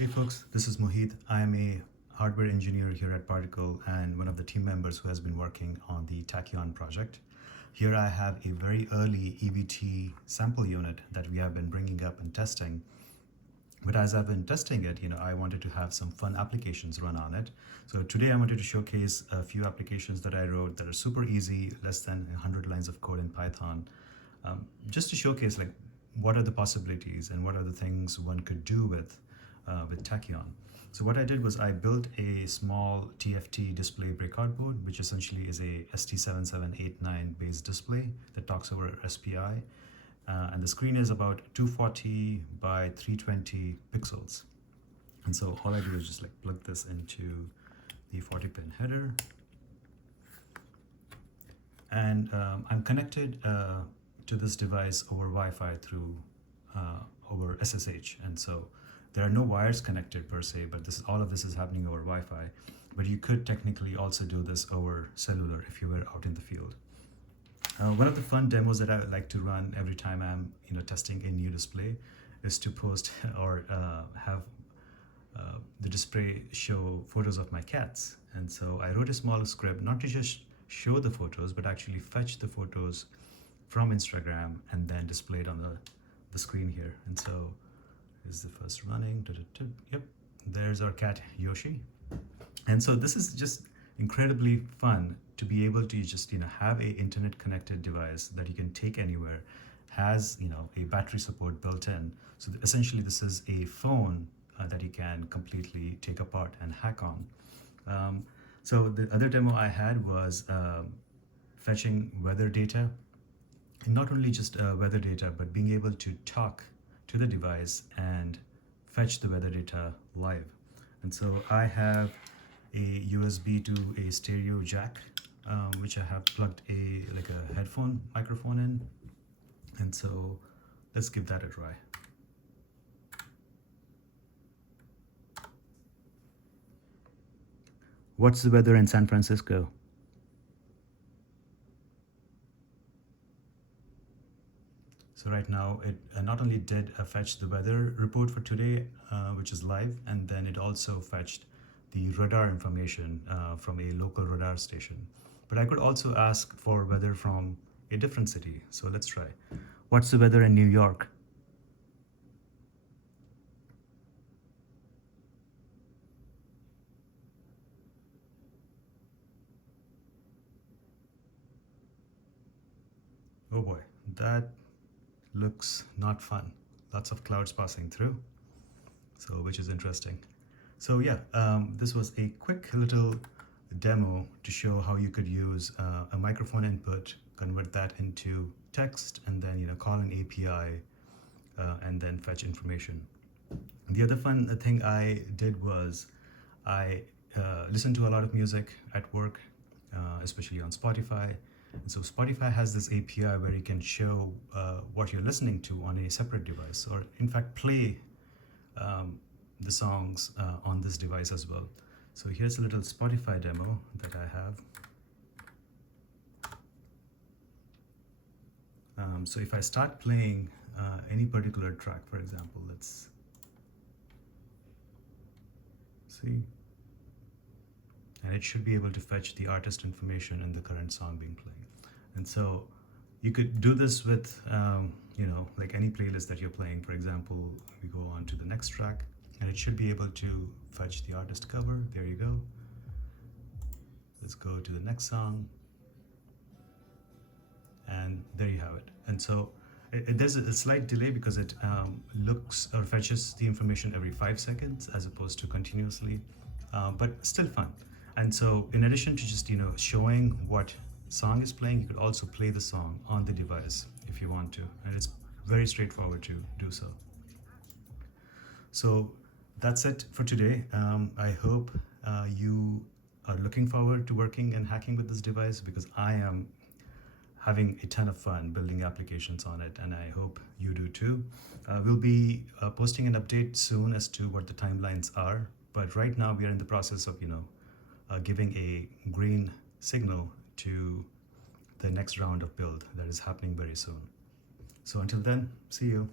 Hey folks, this is Mohit. I am a hardware engineer here at Particle and one of the team members who has been working on the Tachyon project. Here I have a very early EVT sample unit that we have been bringing up and testing. But as I've been testing it, I wanted to have some fun applications run on it. So today I wanted to showcase a few applications that I wrote that are super easy, less than 100 lines of code in Python, just to showcase like what are the possibilities and what are the things one could do with Tachyon. So what I did was I built a small TFT display breakout board, which essentially is a ST7789 based display that talks over SPI. And the screen is about 240 by 320 pixels. And so all I do is just like plug this into the 40-pin header. And I'm connected to this device over Wi-Fi through over SSH. And so there are no wires connected per se, but all of this is happening over Wi-Fi. But you could technically also do this over cellular if you were out in the field. One of the fun demos that I like to run every time I'm testing a new display is to post or have the display show photos of my cats. And so I wrote a small script not to just show the photos, but actually fetch the photos from Instagram and then display it on the screen here. And so is the first running. Yep, there's our cat Yoshi. And so this is just incredibly fun to be able to just have a internet connected device that you can take anywhere, has a battery support built in. So essentially this is a phone that you can completely take apart and hack on. So the other demo I had was fetching weather data, and not only just weather data, but being able to talk to the device and fetch the weather data live. And so I have a USB to a stereo jack, which I have plugged a headphone microphone in. And so let's give that a try. What's the weather in San Francisco? So right now it not only did fetch the weather report for today, which is live, and then it also fetched the radar information from a local radar station. But I could also ask for weather from a different city. So let's try. What's the weather in New York? Oh boy, that looks not fun. Lots of clouds passing through, so which is interesting. So yeah, this was a quick little demo to show how you could use a microphone input, convert that into text, and then call an API and then fetch information. The other fun thing I did was I listened to a lot of music at work, especially on Spotify. And so Spotify has this API where you can show what you're listening to on a separate device, or in fact play the songs on this device as well. So here's a little Spotify demo that I have. So if I start playing any particular track, for example, let's see. And it should be able to fetch the artist information and the current song being played. And so you could do this with, like any playlist that you're playing. For example, we go on to the next track, and it should be able to fetch the artist cover. There you go. Let's go to the next song. And there you have it. And so there's a slight delay because it looks or fetches the information every 5 seconds as opposed to continuously, but still fun. And so in addition to just showing what song is playing, you could also play the song on the device if you want to, and it's very straightforward to do so. So that's it for today. I hope you are looking forward to working and hacking with this device, because I am having a ton of fun building applications on it, and I hope you do too. We'll be posting an update soon as to what the timelines are, but right now we are in the process of giving a green signal to the next round of build that is happening very soon. So until then, see you.